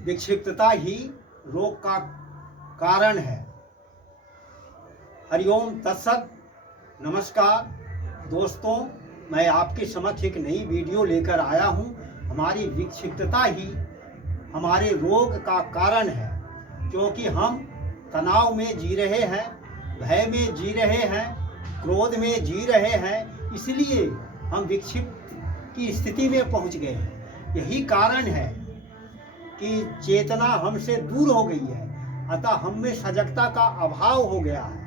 विक्षिप्तता ही रोग का कारण है। हरिओम तत्सत। नमस्कार दोस्तों, मैं आपके समक्ष एक नई वीडियो लेकर आया हूं। हमारी विक्षिप्तता ही हमारे रोग का कारण है, क्योंकि हम तनाव में जी रहे हैं, भय में जी रहे हैं, क्रोध में जी रहे हैं, इसलिए हम विक्षिप्त की स्थिति में पहुंच गए हैं। यही कारण है कि चेतना हमसे दूर हो गई है, अतः हम में सजगता का अभाव हो गया है।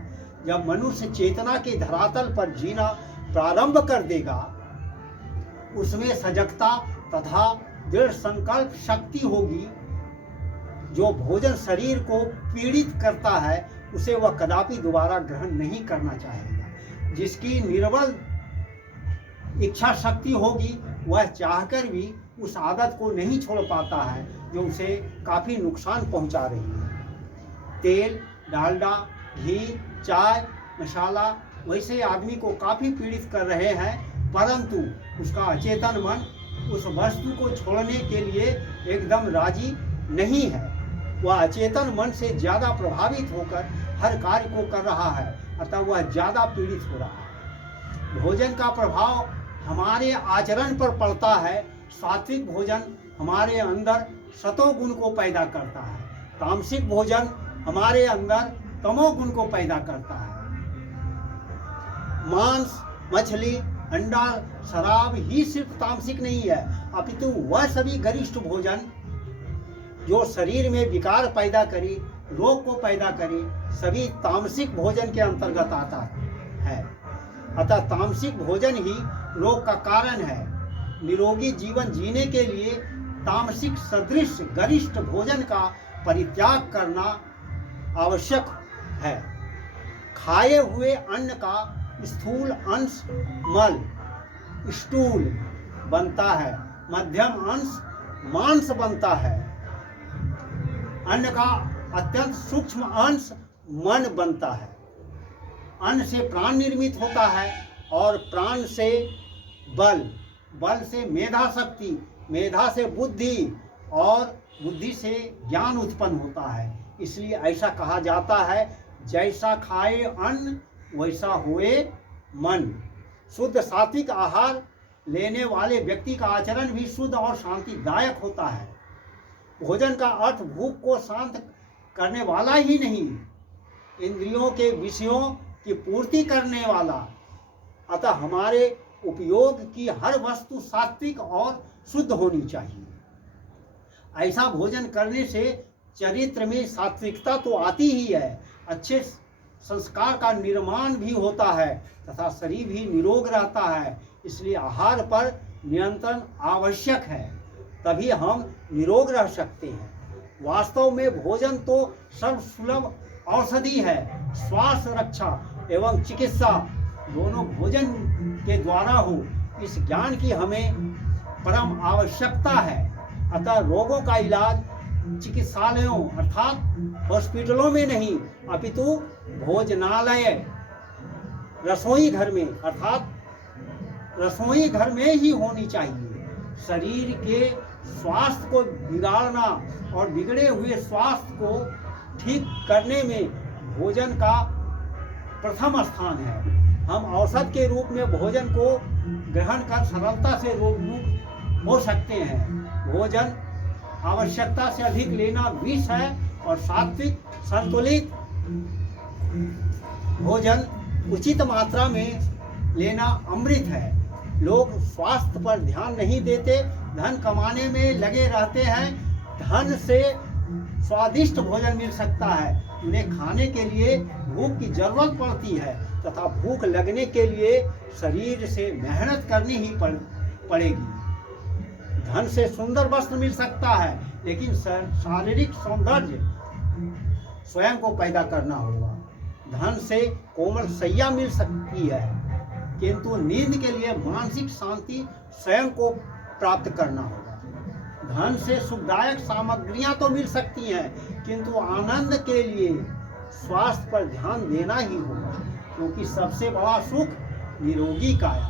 जब मनुष्य चेतना के धरातल पर जीना प्रारंभ कर देगा, उसमें सजगता तथा दृढ़ संकल्प शक्ति होगी। जो भोजन शरीर को पीड़ित करता है, उसे वह कदापि दोबारा ग्रहण नहीं करना चाहेगा। जिसकी निर्बल इच्छा शक्ति होगी, वह चाहकर भी उस आदत को नहीं छोड़ पाता है जो उसे काफ़ी नुकसान पहुंचा रही है। तेल, डालडा, घी, चाय, मसाला वैसे आदमी को काफ़ी पीड़ित कर रहे हैं, परंतु उसका अचेतन मन उस वस्तु को छोड़ने के लिए एकदम राजी नहीं है। वह अचेतन मन से ज़्यादा प्रभावित होकर हर कार्य को कर रहा है, अतः वह ज़्यादा पीड़ित हो रहा है। भोजन का प्रभाव हमारे आचरण पर पड़ता है। सात्विक भोजन हमारे अंदर सतोगुण को पैदा करता है, तामसिक भोजन हमारे अंदर तमोगुण को पैदा करता है। मांस, मछली, अंडा, शराब ही सिर्फ तामसिक नहीं है, अपितु वह सभी गरिष्ठ भोजन जो शरीर में विकार पैदा करे, रोग को पैदा करे, सभी तामसिक भोजन के अंतर्गत आता है। अतः तामसिक भोजन ही रोग का कारण है। निरोगी जीवन जीने के लिए तामसिक सदृश गरिष्ठ भोजन का परित्याग करना आवश्यक है। खाए हुए अन्न का स्थूल अंश मल, स्टूल बनता है, मध्यम अंश मांस बनता है, अन्न का अत्यंत सूक्ष्म अंश मन बनता है। अन्न से प्राण निर्मित होता है और प्राण से बल, बल से मेधा शक्ति, मेधा से बुद्धि और बुद्धि से ज्ञान उत्पन्न होता है। इसलिए ऐसा कहा जाता है, जैसा खाए अन्न वैसा होए मन। शुद्ध सात्विक आहार लेने वाले व्यक्ति का आचरण भी शुद्ध और शांतिदायक होता है। भोजन का अर्थ भूख को शांत करने वाला ही नहीं, इंद्रियों के विषयों की पूर्ति करने वाला। अतः हमारे उपयोग की हर वस्तु सात्विक और शुद्ध होनी चाहिए। ऐसा भोजन करने से चरित्र में सात्विकता तो आती ही है, अच्छे संस्कार का निर्माण भी होता है तथा शरीर भी निरोग रहता है। इसलिए आहार पर नियंत्रण आवश्यक है, तभी हम निरोग रह सकते हैं। वास्तव में भोजन तो सर्वसुलभ औषधि है। स्वास्थ्य रक्षा एवं चिकित्सा दोनों भोजन के द्वारा हो, इस ज्ञान की हमें परम आवश्यकता है। अतः रोगों का इलाज चिकित्सालयों अर्थात हॉस्पिटलों में नहीं, अपितु भोजनालय, रसोई घर में अर्थात रसोई घर में ही होनी चाहिए। शरीर के स्वास्थ्य को बिगाड़ना और बिगड़े हुए स्वास्थ्य को ठीक करने में भोजन का प्रथम स्थान है। हम औषध के रूप में भोजन को ग्रहण कर सरलता से रोग मुक्त हो सकते हैं। भोजन आवश्यकता से अधिक लेना विष है और सात्विक संतुलित भोजन उचित मात्रा में लेना अमृत है। लोग स्वास्थ्य पर ध्यान नहीं देते, धन कमाने में लगे रहते हैं। धन से स्वादिष्ट भोजन मिल सकता है, उन्हें खाने के लिए भूख की जरूरत पड़ती है तथा भूख लगने के लिए शरीर से मेहनत करनी ही पड़ेगी। धन से सुंदर वस्त्र मिल सकता है, लेकिन शारीरिक सौंदर्य स्वयं को पैदा करना होगा। धन से कोमल शैया मिल सकती है, किंतु नींद के लिए मानसिक शांति स्वयं को प्राप्त करना होगा। धन से सुखदायक सामग्रियां तो मिल सकती हैं, किंतु आनंद के लिए स्वास्थ्य पर ध्यान देना ही होगा, क्योंकि सबसे बड़ा सुख निरोगी काया,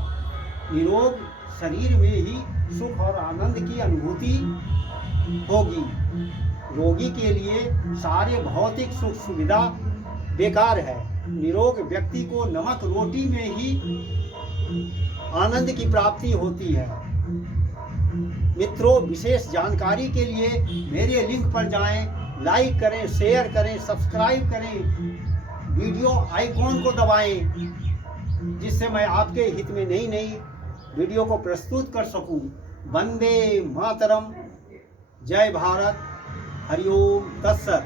निरोग शरीर में ही सुख और आनंद की अनुभूति होगी। रोगी के लिए सारे भौतिक सुख सुविधा बेकार है। निरोग व्यक्ति को नमक रोटी में ही आनंद की प्राप्ति होती है। मित्रों, विशेष जानकारी के लिए मेरे लिंक पर जाएं, लाइक करें, शेयर करें, सब्सक्राइब करें, वीडियो आइकॉन को दबाएं, जिससे मैं आपके हित में नई नई वीडियो को प्रस्तुत कर सकूं। वंदे मातरम। जय भारत। हरिओम तत्सत।